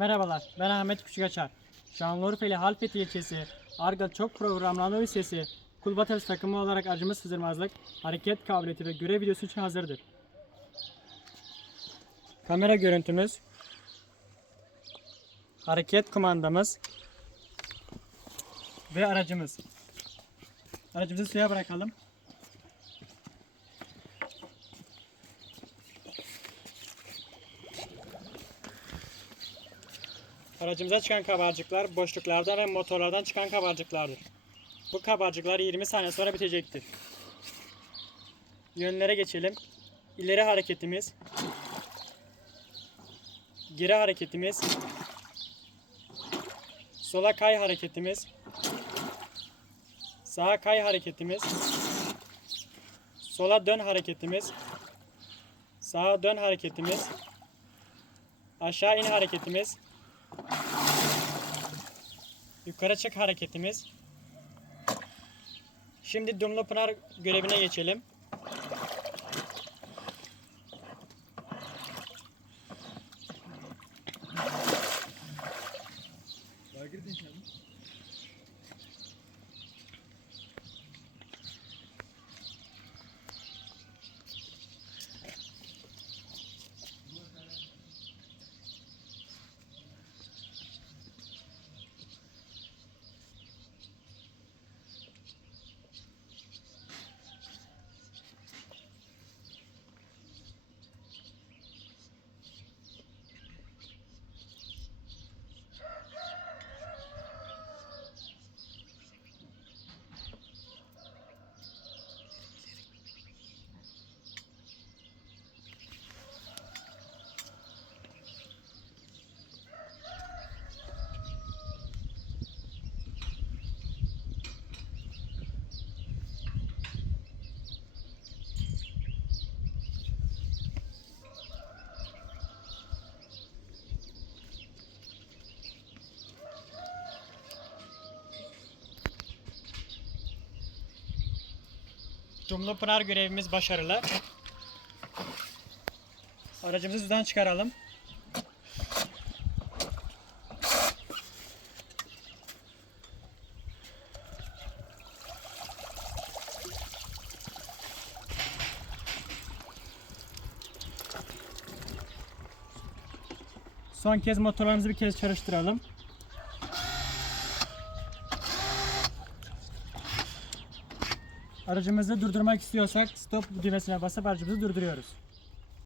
Merhabalar, ben Ahmet Küçükaçar. Şanlıurfa'lı Halfeti ilçesi, Arga Çok Programlama Lisesi, Kulbatası takımı olarak acımız sızırmazlık, hareket kabiliyeti ve görev videosu için hazırdır. Kamera görüntümüz, hareket kumandamız ve aracımız. Aracımızı suya bırakalım. Aracımıza çıkan kabarcıklar boşluklardan ve motorlardan çıkan kabarcıklardır. Bu kabarcıklar 20 saniye sonra bitecektir. Yönlere geçelim. İleri hareketimiz, geri hareketimiz, sola kay hareketimiz, sağa kay hareketimiz, sola dön hareketimiz, sağa dön hareketimiz, aşağı in hareketimiz, Yukarı çık hareketimiz. Şimdi Dumlu Pınar görevine geçelim. Dumlu Pınar görevimiz başarılı. Aracımızı sudan çıkaralım. Son kez motorlarımızı bir kez çalıştıralım. Aracımızı durdurmak istiyorsak stop düğmesine basıp aracımızı durduruyoruz.